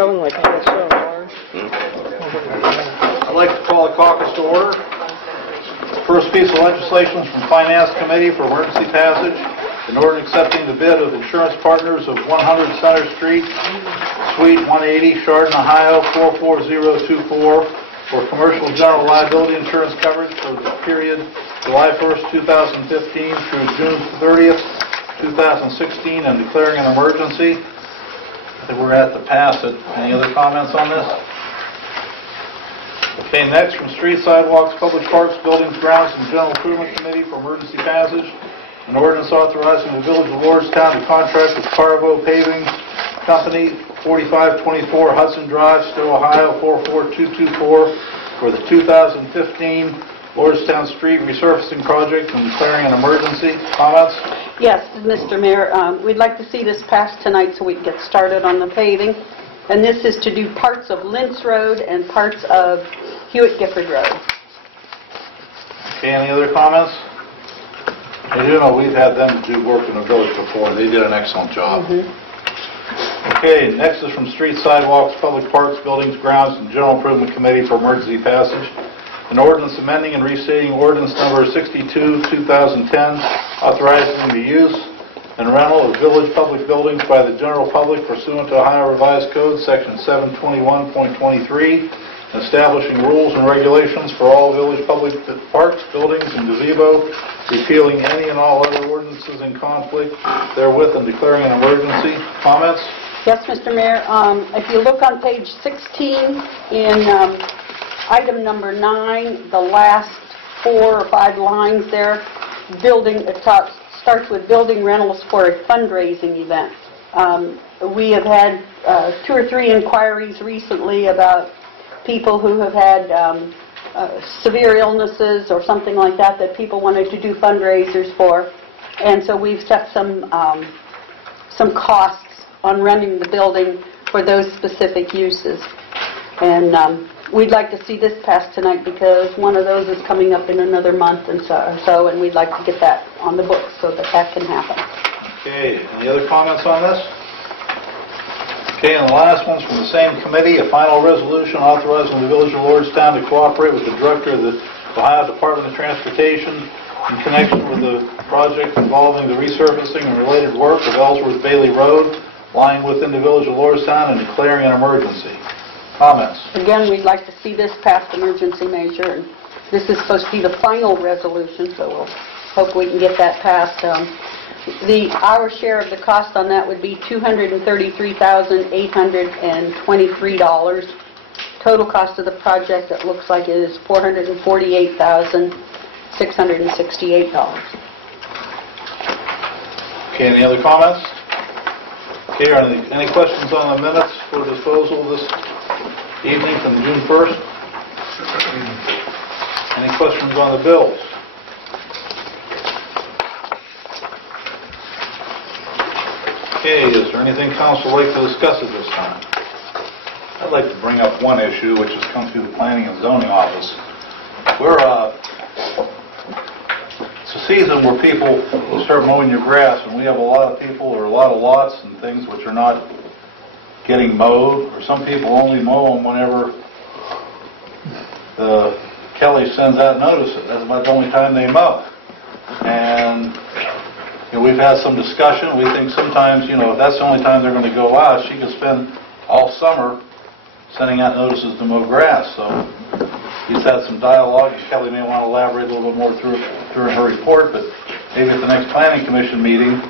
Tell them like that, so hard. I'd like to call the caucus to order. First piece of legislation is from Finance Committee for emergency passage. An order accepting the bid of Insurance Partners of 100 Center Street, Suite 180, Chardon, Ohio 44024 for commercial general liability insurance coverage for the period July 1st, 2015 through June 30th, 2016, and declaring an emergency. I think we're at to pass it. Any other comments on this? Okay, next from Street, Sidewalks, Public Parks, Buildings, Grounds, and General Improvement Committee for emergency passage. An ordinance authorizing the Village of Lordstown to contract with Carvo Paving Company, 4524 Hudson Drive, Stowe, Ohio 44224 for the 2015 Lordstown Street resurfacing project and declaring an emergency. Comments? Yes, Mr. Mayor, we'd like to see this passed tonight so we can get started on the paving. And this is to do parts of Lintz Road and parts of Hewitt-Gifford Road. Okay, any other comments? As you know, we've had them do work in the village before. They did an excellent job. Okay, next is from Street, Sidewalks, Public Parks, Buildings, Grounds, and General Improvement Committee for emergency passage. An ordinance amending and restating ordinance number 62, 2010, authorizing the use and rental of village public buildings by the general public pursuant to Ohio Revised Code, Section 721.23, and establishing rules and regulations for all village public parks, buildings, and gazebo, repealing any and all other ordinances in conflict therewith, and declaring an emergency. Comments? Yes, Mr. Mayor. If you look on page 16 in item number 9, the last 4 or 5 lines there, starts with building rentals for a fundraising event. We have had 2 or 3 inquiries recently about people who have had severe illnesses or something like that that people wanted to do fundraisers for, and so we've set some costs on running the building for those specific uses. And we'd like to see this passed tonight because one of those is coming up in another month and so, and we'd like to get that on the books so that that can happen. Okay, any other comments on this? Okay, and the last one's from the same committee, a final resolution authorizing the Village of Lordstown to cooperate with the Director of the Ohio Department of Transportation in connection with the project involving the resurfacing and related work of Ellsworth Bailey Road, lying within the Village of Lordstown, and declaring an emergency. Comments? Again, we'd like to see this passed emergency measure, and this is supposed to be the final resolution, so we'll hope we can get that passed. Our share of the cost on that would be $233,823. Total cost of the project, it looks like, is $448,668. Okay, any other comments? Okay, are there any questions on the minutes for disposal this evening from June 1st? Any questions on the bills? Okay, is there anything council would like to discuss at this time? I'd like to bring up one issue which has come through the Planning and Zoning Office. It's a season where people will start mowing your grass, and we have a lot of people or a lot of lots and things which are not getting mowed, or some people only mow them whenever Kelly sends out notices. That's about the only time they mow. And we've had some discussion. We think sometimes, if that's the only time they're going to go out, she could spend all summer sending out notices to mow grass. So he's had some dialogue. Kelly may want to elaborate a little bit more through her report, but maybe at the next Planning Commission meeting,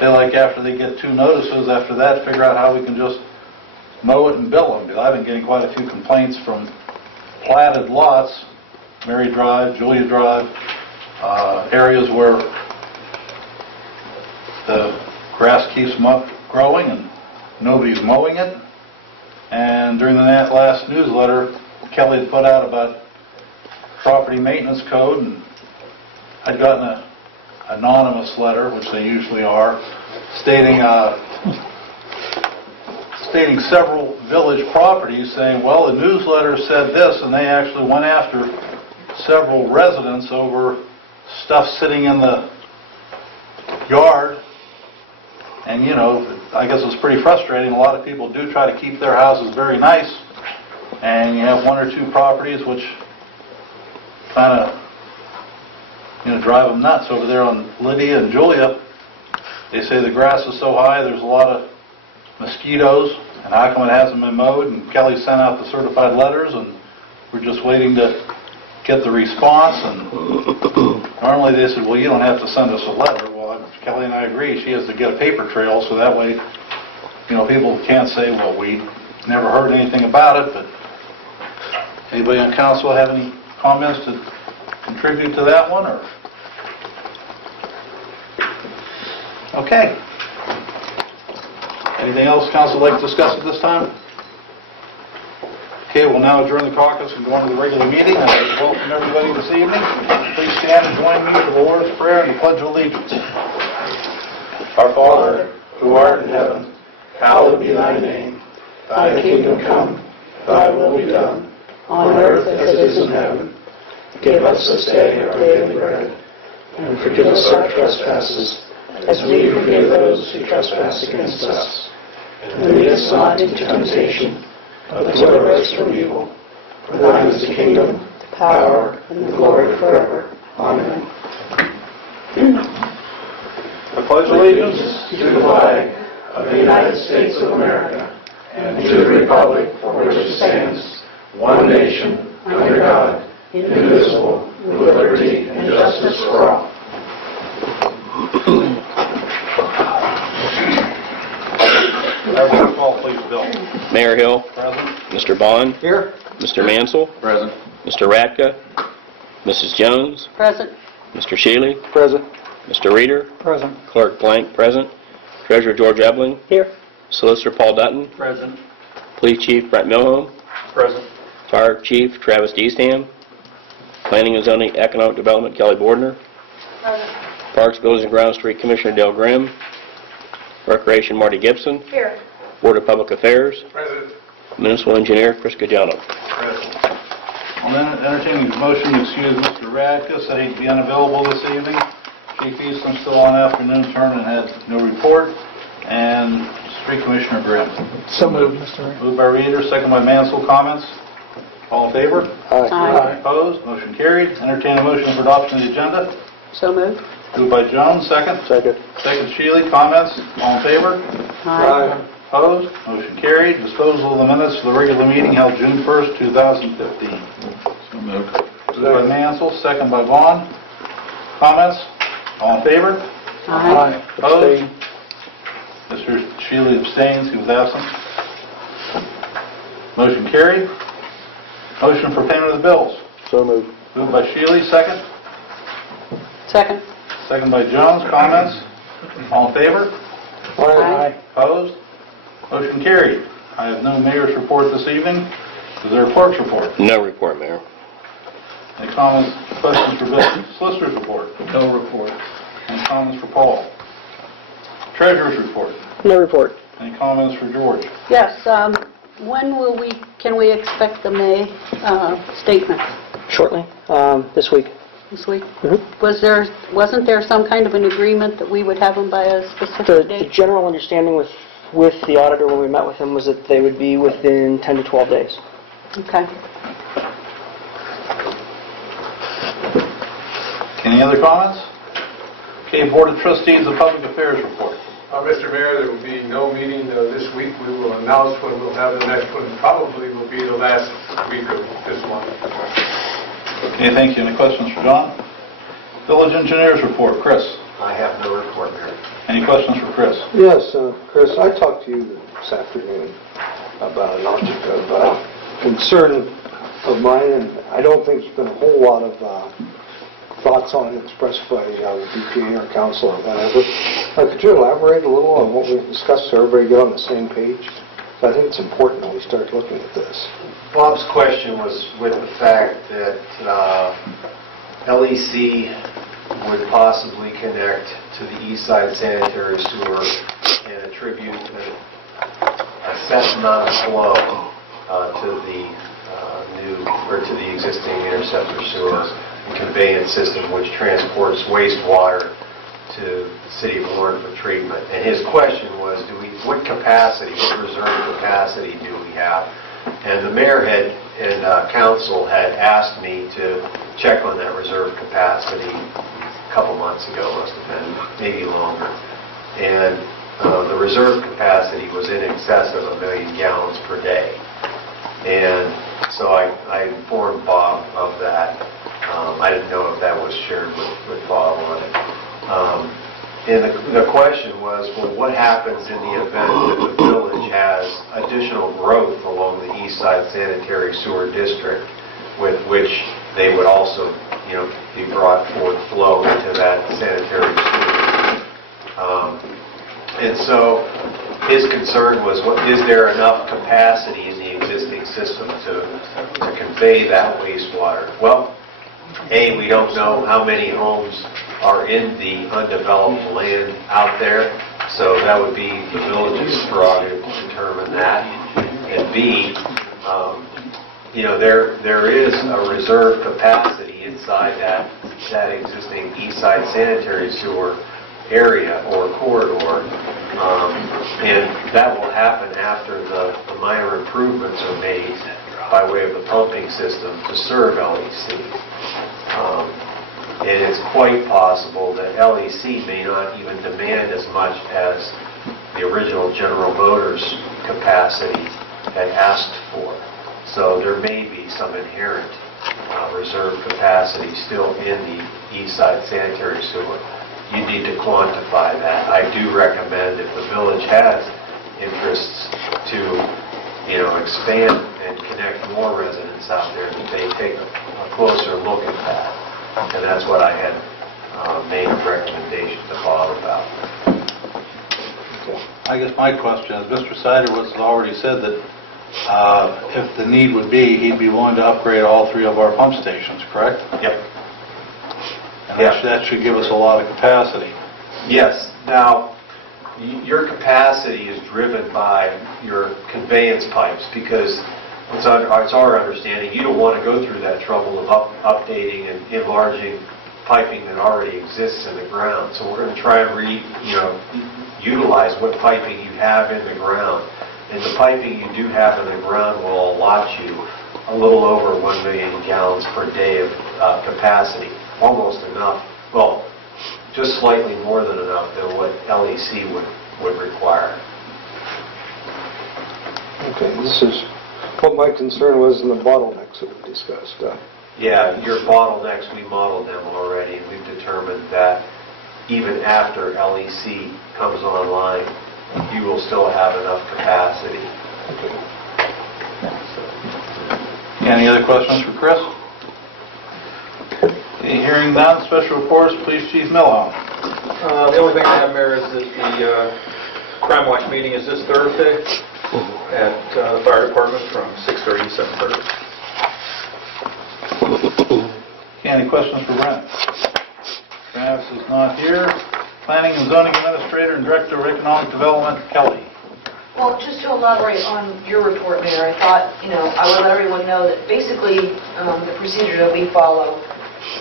say like after they get 2 notices, after that, figure out how we can just mow it and bill them. Because I've been getting quite a few complaints from platted lots, Mary Drive, Julia Drive, areas where the grass keeps growing and nobody's mowing it. And during the last newsletter, Kelly had put out about property maintenance code, and I'd gotten an anonymous letter, which they usually are, stating several village properties, saying, well, the newsletter said this, and they actually went after several residents over stuff sitting in the yard. And, I guess it's pretty frustrating. A lot of people do try to keep their houses very nice, and you have one or two properties which kind of, drive them nuts. Over there on Lydia and Julia, they say the grass is so high, there's a lot of mosquitoes, and how come it hasn't been mowed? And Kelly sent out the certified letters, and we're just waiting to get the response. And normally they said, well, you don't have to send us a letter. Well, Kelly and I agree. She has to get a paper trail, so that way, people can't say, well, we never heard anything about it. But anybody on council have any comments to contribute to that one? Or okay. Anything else council would like to discuss at this time? Okay, we'll now adjourn the caucus and go on to the regular meeting. I'd like to welcome everybody this evening. Please stand and join me for the Lord's Prayer and the Pledge of Allegiance. Our Father, who art in heaven, hallowed be thy name. Thy kingdom come, thy will be done, on earth as it is in heaven. Give us this day our daily bread, and forgive us our trespasses, as we forgive those who trespass against us. And lead us not into temptation, but deliver us from evil. For thine is the kingdom, the power, and the glory forever. Amen. I pledge allegiance to the flag of the United States of America and to the republic for which it stands, one nation, under God, indivisible, with liberty and justice for all. Roll call, please, Bill. Mayor Hill. Present. Mr. Bond. Here. Mr. Mansell. Present. Mr. Radka. Mrs. Jones. Present. Mr. Shealy. Present. Mr. Reeder. Present. Clerk Blank, present. Treasurer George Ebling. Here. Solicitor Paul Dutton. Present. Police Chief Brent Milhome. Present. Fire Chief Travis Deastam. Planning and Zoning Economic Development Kelly Bordner. Present. Parks, Buildings and Grounds Street Commissioner Dale Grimm. Recreation Marty Gibson. Here. Board of Public Affairs. Present. Municipal Engineer Chris Cajano. Present. I'll then entertain a motion to excuse Mr. Radka, said he'd be unavailable this evening. Chief Eastland still on afternoon turn and had no report. And Street Commissioner Grimm. So moved, Mr. Mayor. Moved by Reeder, second by Mansell. Comments? All in favor? Aye. Opposed? Motion carried. Entertain a motion for adoption of the agenda. So moved. Moved by Jones, second. Second. Second Shealy. Comments? All in favor? Aye. Opposed? Motion carried. Disposal of the minutes for the regular meeting held June 1st, 2015. So moved. Moved by Mansell, second by Vaughn. Comments? All in favor? Aye. Opposed? Mr. Shealy abstains. He was absent. Motion carried. Motion for payment of the bills. So moved. Moved by Shealy, second. Second. Second by Jones. Comments? All in favor? Aye. Opposed? Motion carried. I have no mayor's report this evening. Is there a clerk's report? No report, Mayor. Any comments, questions for Bill? Solicitor's report? No report. Any comments for Paul? Treasurer's report? No report. Any comments for George? Yes. When can we expect the May statement? Shortly, this week. This week? Mhm. Wasn't there some kind of an agreement that we would have them by a specific The date? general understanding with the auditor when we met with him was that they would be within 10 to 12 days. Okay. Any other comments? Okay, Board of Trustees of Public Affairs report. Mr. Mayor, there will be no meeting this week. We will announce when we'll have the next one. Probably will be the last week of this month. Okay, thank you. Any questions for John? Village Engineers report. Chris? I have no report, Mayor. Any questions for Chris? Yes, Chris, I talked to you this afternoon about an object of concern of mine, and I don't think there's been a whole lot of thoughts on it expressed by the BPA or council or whatever. Could you elaborate a little on what we discussed so everybody get on the same page? I think it's important that we start looking at this. Bob's question was with the fact that LEC would possibly connect to the east side sanitary sewer and attribute a set amount of flow to the to the existing interceptor sewer and conveyance system, which transports wastewater to the city of Warren for treatment. And his question was, what capacity, what reserve capacity do we have? And the mayor and council had asked me to check on that reserve capacity a couple months ago, must have been, maybe longer. And the reserve capacity was in excess of 1 million gallons per day. And so I informed Bob of that. I didn't know if that was shared with Bob on it. And the question was, well, what happens in the event that the village has additional growth along the east side sanitary sewer district, with which they would also, be brought forth flow into that sanitary sewer. And so his concern was, is there enough capacity in the existing system to convey that wastewater? Well, A, we don't know how many homes are in the undeveloped land out there, so that would be the village's prerogative to determine that. And B, there is a reserve capacity inside that existing east side sanitary sewer area or corridor, and that will happen after the minor improvements are made by way of the pumping system to serve LEC. And it's quite possible that LEC may not even demand as much as the original General Motors capacity had asked for. So there may be some inherent reserve capacity still in the east side sanitary sewer. You need to quantify that. I do recommend if the village has interests to, expand and connect more residents out there, that they take a closer look at that. And that's what I had made a recommendation to Bob about. I guess my question is, Mr. Siderwitz has already said that if the need would be, he'd be willing to upgrade all 3 of our pump stations, correct? Yep. And that should give us a lot of capacity. Yes. Now, your capacity is driven by your conveyance pipes, because it's our understanding you don't want to go through that trouble of updating and enlarging piping that already exists in the ground. So we're going to try and utilize what piping you have in the ground. And the piping you do have in the ground will allot you a little over 1 million gallons per day of capacity. Almost enough, well, just slightly more than enough than what LEC would require. Okay, this is what my concern was in the bottlenecks that we discussed. Yeah, your bottlenecks, we modeled them already, and we've determined that even after LEC comes online, you will still have enough capacity. Any other questions for Chris? Okay, hearing none, special reports, Police Chief Milhouse. The only thing I have, Mayor, is that the Crime Watch meeting is this Thursday at the fire department from 6:30 to 7:30. Okay, any questions for Brent? Travis is not here. Planning and Zoning Administrator and Director of Economic Development, Kelly. Well, just to elaborate on your report, Mayor, I thought, I would let everyone know that basically the procedure that we follow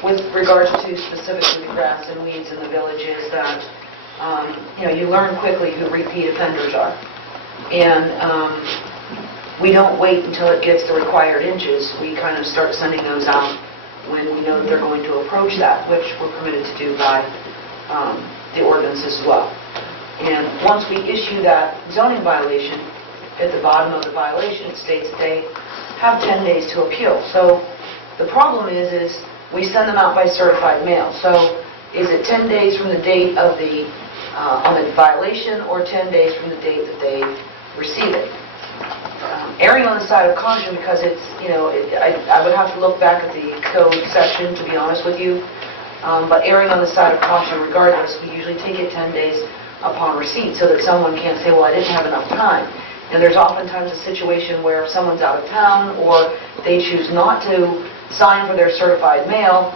with regards to specifically the grass and weeds in the village is that, you learn quickly who repeat offenders are. And we don't wait until it gets the required inches. We kind of start sending those out when we know that they're going to approach that, which we're permitted to do by the ordinance as well. And once we issue that zoning violation, at the bottom of the violation it states that they have 10 days to appeal. So the problem is we send them out by certified mail. So is it 10 days from the date of the on the violation, or 10 days from the date that they receive it? Erring on the side of caution, because it's, I would have to look back at the code section to be honest with you, but erring on the side of caution regardless, we usually take it 10 days upon receipt so that someone can't say, well, I didn't have enough time. And there's oftentimes a situation where if someone's out of town or they choose not to sign for their certified mail,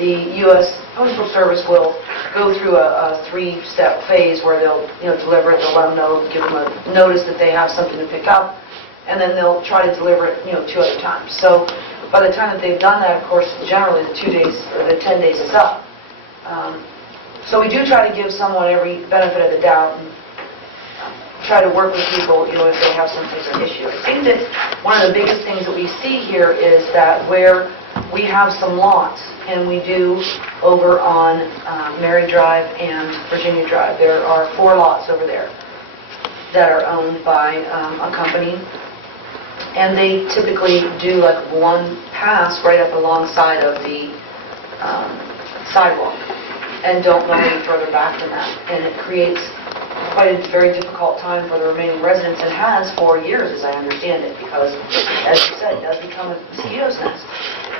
the U.S. Postal Service will go through a 3-step phase where they'll deliver it, they'll let them know, give them a notice that they have something to pick up, and then they'll try to deliver it 2 other times. So by the time that they've done that, of course, generally the 10 days is up. So we do try to give someone every benefit of the doubt and try to work with people, if they have some type of issue. I think that one of the biggest things that we see here is that where we have some lots, and we do over on Mary Drive and Virginia Drive, there are 4 lots over there that are owned by a company, and they typically do like one pass right up alongside of the sidewalk and don't go any further back than that, and it creates quite a very difficult time for the remaining residents, and has for years, as I understand it, because, as you said, it does become a mosquito's nest,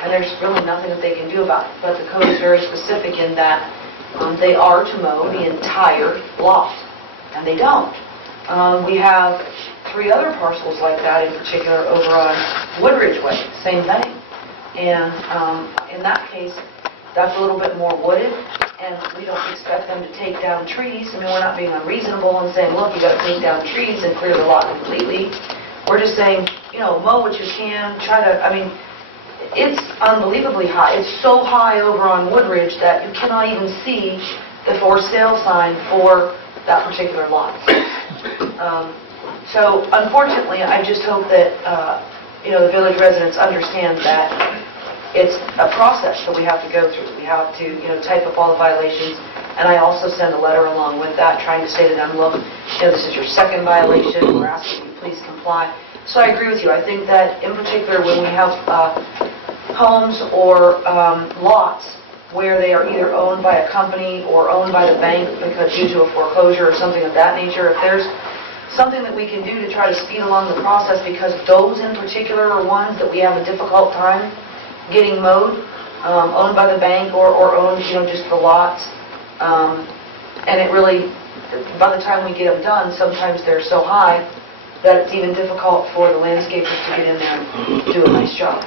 and there's really nothing that they can do about it. But the code is very specific in that they are to mow the entire lot, and they don't. We have 3 other parcels like that, in particular over on Woodridge Way, same thing. And in that case, that's a little bit more wooded, and we don't expect them to take down trees. I mean, we're not being unreasonable and saying, look, you got to take down trees and clear the lot completely. We're just saying, mow what you can, it's unbelievably high. It's so high over on Woodridge that you cannot even see the for sale sign for that particular lot. So, unfortunately, I just hope that, the village residents understand that it's a process that we have to go through. We have to, type up all the violations, and I also send a letter along with that trying to say to them, look, this is your 2nd violation, we're asking you please comply. So I agree with you. I think that in particular when we have homes or lots where they are either owned by a company or owned by the bank because due to a foreclosure or something of that nature, if there's something that we can do to try to speed along the process, because those in particular are ones that we have a difficult time getting mowed, owned by the bank or owned, just the lots. And it really, by the time we get them done, sometimes they're so high that it's even difficult for the landscapers to get in there and do a nice job.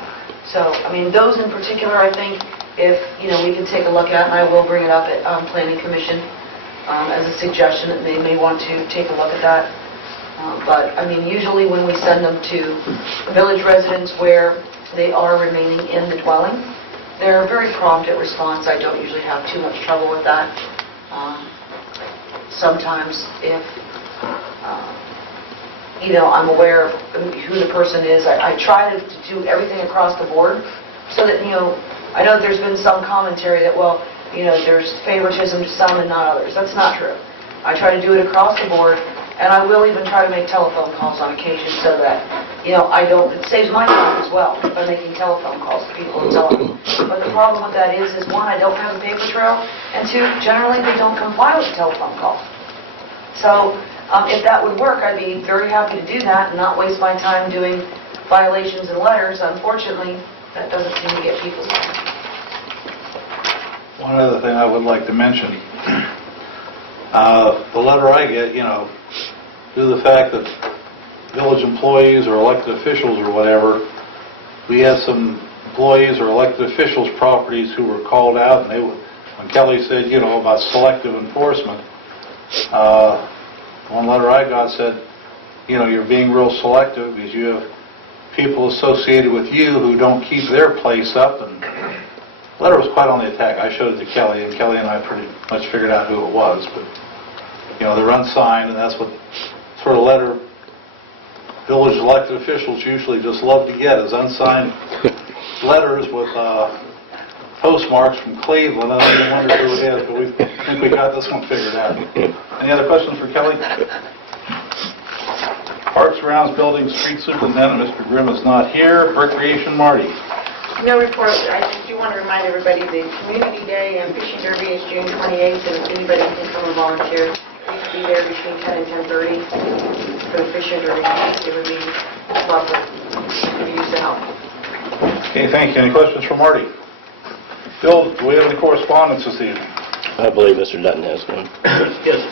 So, those in particular, I think, if, we can take a look at, and I will bring it up at Planning Commission as a suggestion that they may want to take a look at that. But, usually when we send them to village residents where they are remaining in the dwelling, they're very prompt at response. I don't usually have too much trouble with that. Sometimes if, I'm aware of who the person is, I try to do everything across the board so that, I know there's been some commentary that, well, there's favoritism to some and not others. That's not true. I try to do it across the board, and I will even try to make telephone calls on occasion so that, it saves my time as well by making telephone calls to people and telling them. But the problem with that is 1, I don't have a paper trail, and 2, generally they don't comply with the telephone call. So if that would work, I'd be very happy to do that and not waste my time doing violations and letters. Unfortunately, that doesn't seem to get people's time. One other thing I would like to mention, the letter I get, due to the fact that village employees or elected officials or whatever, we had some employees or elected officials' properties who were called out, and when Kelly said, about selective enforcement, one letter I got said, you're being real selective because you have people associated with you who don't keep their place up, and the letter was quite on the attack. I showed it to Kelly, and Kelly and I pretty much figured out who it was, but they're unsigned, and that's what sort of letter village elected officials usually just love to get, is unsigned letters with postmarks from Cleveland. I don't even wonder who it is, but I think we got this one figured out. Any other questions for Kelly? Parks, Grounds, Buildings, Street Superintendent, Mr. Grimm is not here. Recreation, Marty. No report. I just do want to remind everybody the Community Day and Fishing Derby is June 28th, and if anybody can come and volunteer, they can be there between 10 and 10:30 for the Fishing Derby. It would be lovely for you to help. Okay, thank you. Any questions for Marty? Bill, do we have any correspondence this evening? I believe Mr. Dutton has one. Yes,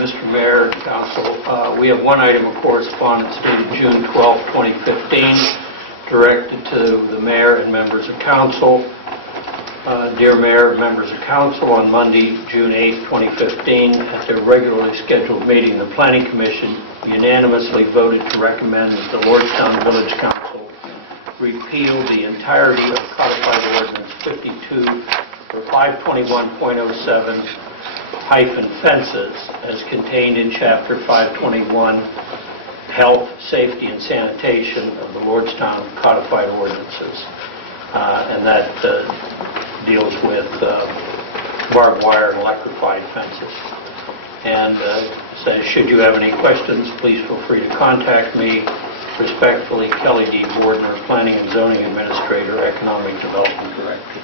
Mr. Mayor, Council, we have one item of correspondence dated June 12, 2015, directed to the Mayor and members of Council. Dear Mayor and members of Council, on Monday, June 8, 2015, at their regularly scheduled meeting, the Planning Commission unanimously voted to recommend that the Lordstown Village Council repeal the entirety of Codified Ordinance 52 for 521.07 fences as contained in Chapter 521, Health, Safety, and Sanitation of the Lordstown Codified Ordinances. And that deals with barbed wire and electrified fences. And says, should you have any questions, please feel free to contact me. Respectfully, Kelly D. Bordner, Planning and Zoning Administrator, Economic Development Director.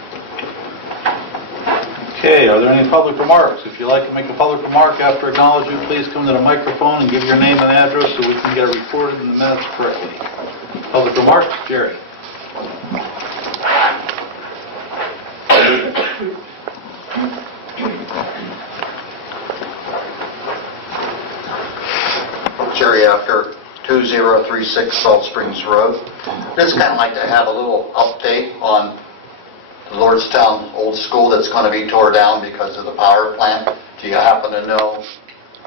Okay, are there any public remarks? If you'd like to make a public remark after acknowledging, please come to the microphone and give your name and address so we can get it recorded in the minutes correctly. Public remarks, Jerry. Jerry after 2036 Salt Springs Road. Just kind of like to have a little update on the Lordstown Old School that's going to be tore down because of the power plant. Do you happen to know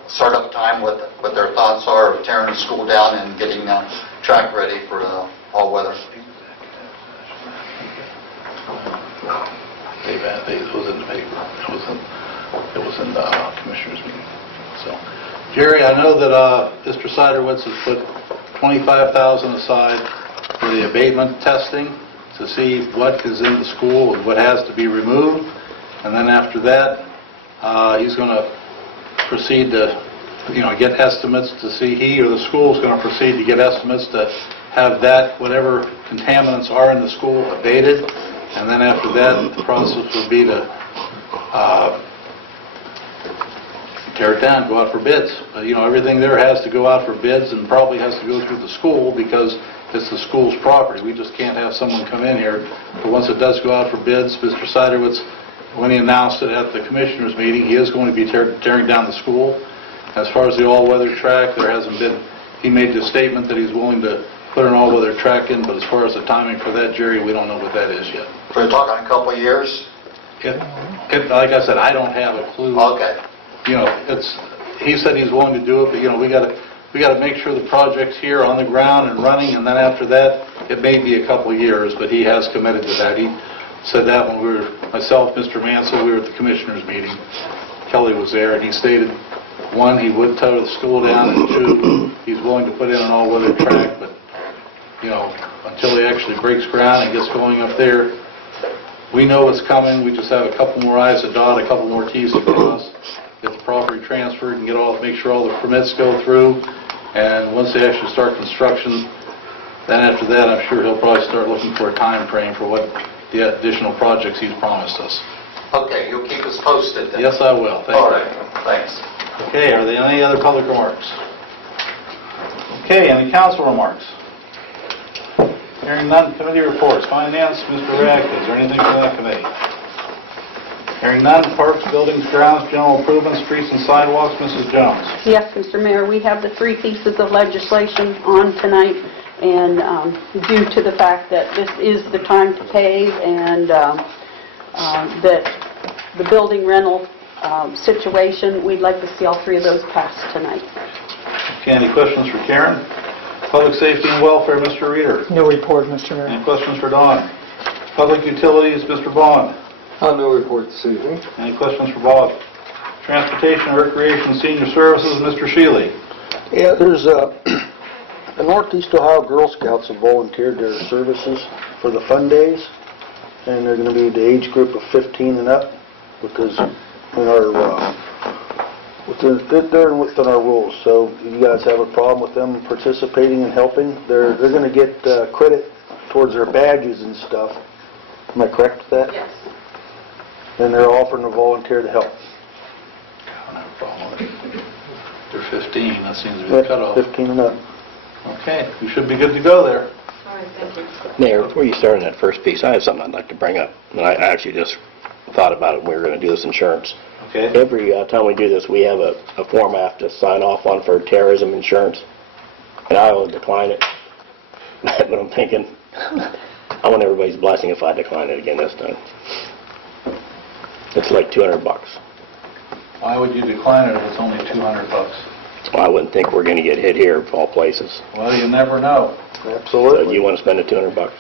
startup time, what their thoughts are of tearing the school down and getting the track ready for all weather? It was in the paper. It was in the commissioners meeting. So, Jerry, I know that Mr. Siderwitz has put $25,000 aside for the abatement testing to see what is in the school and what has to be removed, and then after that, he's going to proceed to, get estimates to see, he or the school is going to proceed to get estimates to have that, whatever contaminants are in the school, abated, and then after that, the process would be to tear it down, go out for bids. Everything there has to go out for bids and probably has to go through the school because it's the school's property. We just can't have someone come in here. But once it does go out for bids, Mr. Siderwitz, when he announced it at the commissioners meeting, he is going to be tearing down the school. As far as the all-weather track, there hasn't been, he made the statement that he's willing to put an all-weather track in, but as far as the timing for that, Jerry, we don't know what that is yet. We're talking a couple of years? Like I said, I don't have a clue. Okay. He said he's willing to do it, but we got to make sure the project's here on the ground and running, and then after that, it may be a couple of years, but he has committed to that. He said that when myself, Mr. Mansell, we were at the commissioners meeting. Kelly was there, and he stated, one, he would tow the school down, and two, he's willing to put in an all-weather track, but until he actually breaks ground and gets going up there, we know it's coming. We just have a couple more I's to dot, a couple more T's to cross. Get the property transferred and make sure all the permits go through. And once they actually start construction, then after that, I'm sure he'll probably start looking for a time frame for what the additional projects he's promised us. Okay, you'll keep us posted then. Yes, I will. Thank you. All right, thanks. Okay, are there any other public remarks? Okay, any council remarks? Hearing none, committee reports. Finance, Mr. Radke, is there anything from that committee? Hearing none, Parks, Buildings, Grounds, General Improvements, Streets and Sidewalks, Mrs. Jones. Yes, Mr. Mayor, we have the 3 pieces of legislation on tonight, and due to the fact that this is the time to pave and that the building rental situation, we'd like to see all 3 of those passed tonight. Okay, any questions for Karen? Public Safety and Welfare, Mr. Reeder. No report, Mr. Mayor. Any questions for Don? Public Utilities, Mr. Bond. No report this evening. Any questions for Bob? Transportation, Recreation, and Senior Services, Mr. Shealy. Yeah, there's the Northeast Ohio Girl Scouts have volunteered their services for the fun days, and they're going to be the age group of 15 and up because in our they're within our rules. So if you guys have a problem with them participating and helping, they're going to get credit towards their badges and stuff. Am I correct with that? Yes. And they're offering to volunteer to help. I don't have a problem with it. They're 15. That seems to be the cutoff. 15 and up. Okay, you should be good to go there. All right, thank you. Mayor, before you start on that first piece, I have something I'd like to bring up. And I actually just thought about it when we were going to do this insurance. Okay. Every time we do this, we have a form I have to sign off on for terrorism insurance. And I always decline it. But I'm thinking, I want everybody's blessing if I decline it again this time. It's like $200. Why would you decline it if it's only $200? Well, I wouldn't think we're going to get hit here of all places. Well, you never know. Absolutely. So you want to spend the $200?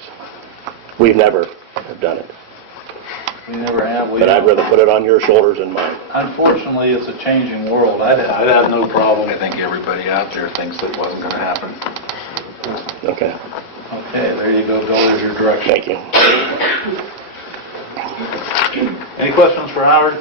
We've never have done it. We never have. but I'd rather put it on your shoulders than mine. Unfortunately, it's a changing world. I'd have no problem. I think everybody out there thinks that wasn't going to happen. Okay, Okay, there you go, Bill. There's your direction. thank you. Any questions for Howard?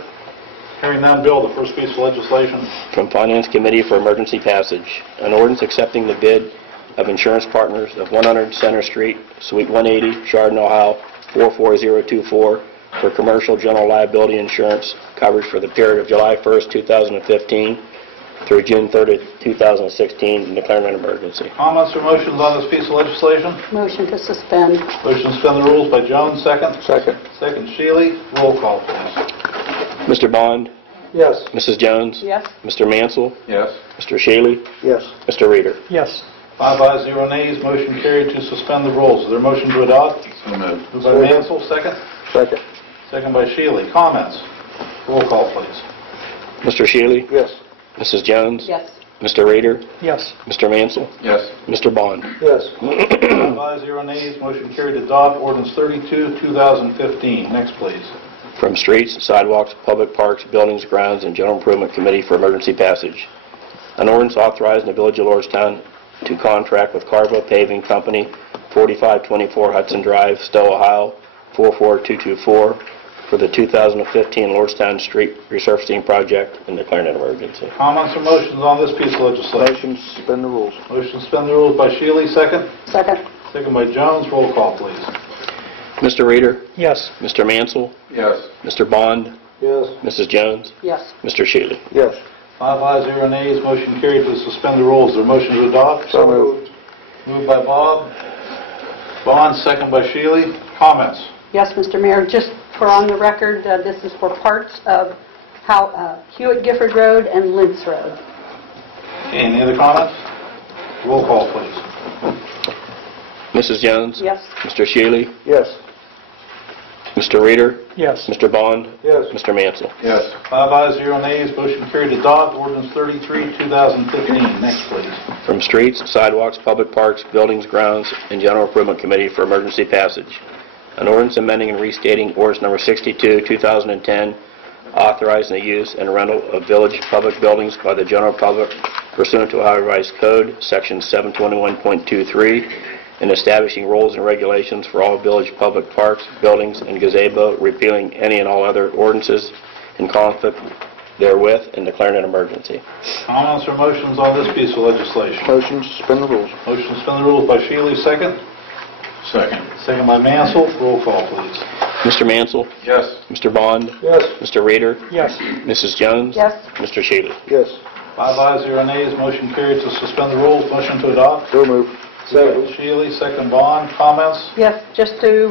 Hearing none, Bill, the first piece of legislation. From Finance Committee for emergency passage, an ordinance accepting the bid of Insurance Partners of 100 Center Street, Suite 180, Chardon, Ohio, 44024, for commercial general liability insurance coverage for the period of July 1st, 2015 through June 30th, 2016, and declaring an emergency. Comments or motions on this piece of legislation? Motion to suspend. Motion to suspend the rules by Jones, second. Second. Second, Shealy. Roll call, please. Mr. Bond? Yes. Mrs. Jones? Yes. Mr. Mansell? Yes. Mr. Shealy? Yes. Mr. Reader? Yes. 5 ayes, 0 nays, motion carried to suspend the rules. Is there a motion to adopt? So moved. Moved by Mansell, second. Second. Second by Shealy. Comments? Roll call, please. Mr. Shealy? Yes. Mrs. Jones? Yes. Mr. Reader? Yes. Mr. Mansell? Yes. Mr. Bond? Yes. 5 ayes, 0 nays, motion carried to adopt ordinance 32, 2015. Next, please. From Streets, Sidewalks, Public Parks, Buildings, Grounds, and General Improvement Committee for emergency passage. An ordinance authorizing the Village of Lordstown to contract with Carvo Paving Company, 4524 Hudson Drive, Stowe, Ohio, 44224, for the 2015 Lordstown Street resurfacing project and declaring an emergency. Comments or motions on this piece of legislation? Motion to suspend the rules. Motion to suspend the rules by Shealy, second. Second. Second by Jones. Roll call, please. Mr. Reader? Yes. Mr. Mansell? Yes. Mr. Bond? Yes. Mrs. Jones? Yes. Mr. Shealy? Yes. 5 ayes, 0 nays, motion carried to suspend the rules. Is there a motion to adopt? So moved. Moved by Bob. Bond, second by Shealy. Comments? Yes, Mr. Mayor, just for on the record, this is for parts of Hewitt Gifford Road and Lintz Road. Okay, any other comments? Roll call, please. Mrs. Jones? Yes. Mr. Shealy? Yes. Mr. Reader? Yes. Mr. Bond? Yes. Mr. Mansell? Yes. 5 ayes, 0 nays, motion carried to adopt ordinance 33, 2015. Next, please. From Streets, Sidewalks, Public Parks, Buildings, Grounds, and General Improvement Committee for emergency passage. An ordinance amending and restating ordinance number 62, 2010, authorizing the use and rental of village public buildings by the general public pursuant to Ohio Revised Code, Section 721.23, and establishing rules and regulations for all village public parks, buildings, and gazebo, repealing any and all other ordinances in conflict therewith, and declaring an emergency. Comments or motions on this piece of legislation? Motion to suspend the rules. Motion to suspend the rules by Shealy, second. Second. Second by Mansell. Roll call, please. Mr. Mansell? Yes. Mr. Bond? Yes. Mr. Reader? Yes. Mrs. Jones? Yes. Mr. Shealy? Yes. 5 ayes, 0 nays, motion carried to suspend the rules. Motion to adopt. So moved. Second. Shealy, second Bond. Comments? Yes, just to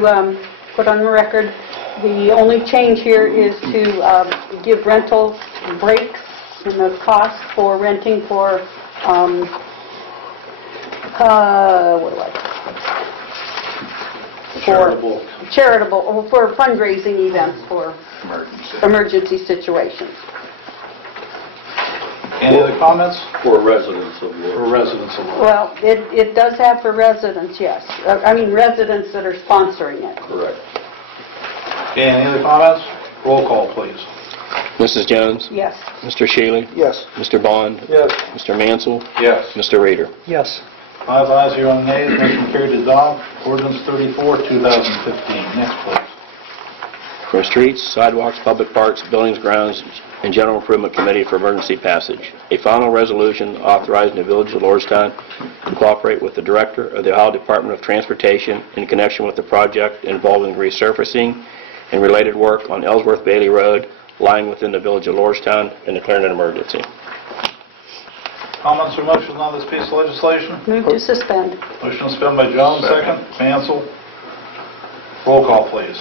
put on the record, the only change here is to give rental breaks in the cost for renting for, charitable, for fundraising events for emergency situations. Any other comments? For residents of For residents of Lords. Well, it does have for residents, yes. I mean residents that are sponsoring it. Correct. Okay, any other comments? Roll call, please. Mrs. Jones? Yes. Mr. Shealy? Yes. Mr. Bond? Yes. Mr. Mansell? Yes. Mr. Reader? Yes. 5 ayes, 0 nays, motion carried to adopt ordinance 34, 2015. Next, please. From Streets, Sidewalks, Public Parks, Buildings, Grounds, and General Improvement Committee for emergency passage. A final resolution authorizing the Village of Lordstown to cooperate with the Director of the Ohio Department of Transportation in connection with the project involving resurfacing and related work on Ellsworth Bailey Road, lying within the Village of Lordstown, and declaring an emergency. Comments or motions on this piece of legislation? Move to suspend. Motion to suspend by Jones, second. Mansell. Roll call, please.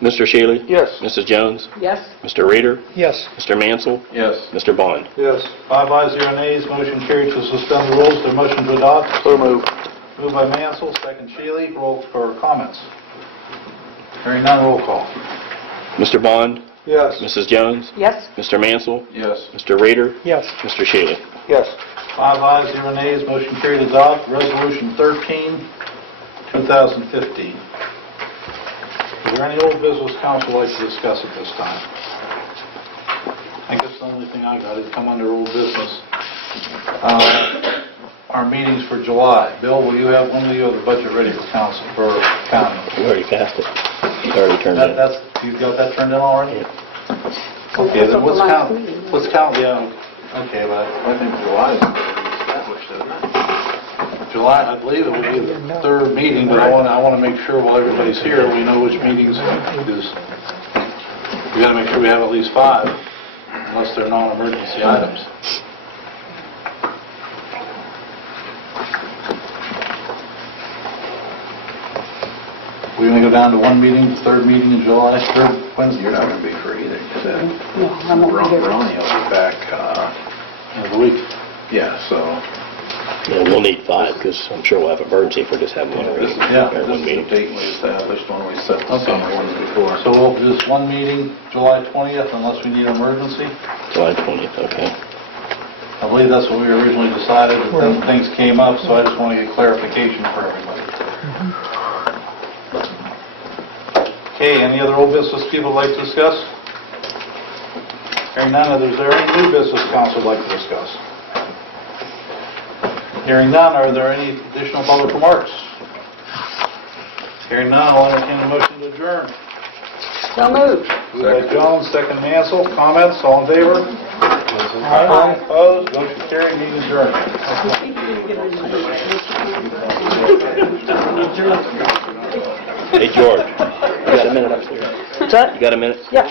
Mr. Shealy? Yes. Mrs. Jones? Yes. Mr. Reader? Yes. Mr. Mansell? Yes. Mr. Bond? Yes. 5 ayes, 0 nays, motion carried to suspend the rules. Is there a motion to adopt? So moved. Moved by Mansell, second Shealy. Roll for comments. Hearing none, roll call. Mr. Bond? Yes. Mrs. Jones? Yes. Mr. Mansell? Yes. Mr. Reader? Yes. Mr. Shealy? Yes. 5 ayes, 0 nays, motion carried to adopt resolution 13, 2015. Is there any old business council would like to discuss at this time? I guess the only thing I got is come under old business. Our meetings for July. Bill, when will you have the budget ready for council, for county? We already passed it. It's already turned in. You've got that turned in already? Okay, then let's count, yeah, okay, but I think July is established, isn't it? July, I believe it will be the third meeting, but I want to make sure while everybody's here, we know which meetings, because we got to make sure we have at least 5, unless they're non-emergency items. We're going to go down to one meeting, the third meeting in July, third Wednesday. You're not going to be free either. No, I'm not here. Ronnie will be back, End of the week. yeah, so. Yeah, we'll need 5, because I'm sure we'll have emergency if we're just having one meeting. Yeah, or This one is the meeting. date we established when we set the Okay. summer ones before. So we'll do this one meeting, July 20th, unless we need an emergency. July 20th, okay. I believe that's what we originally decided, but then things came up, so I just want to get clarification for everybody. Okay, any other old business people would like to discuss? Hearing none, is there any new business council would like to discuss? Hearing none, are there any additional public remarks? Hearing none, I'll entertain a motion to adjourn. So moved. Moved by Jones, second Mansell. Comments, all in favor? Aye. Opposed? Motion carried, meeting adjourned. Hey, George, you got a minute upstairs? What's that? You got a minute? Yeah.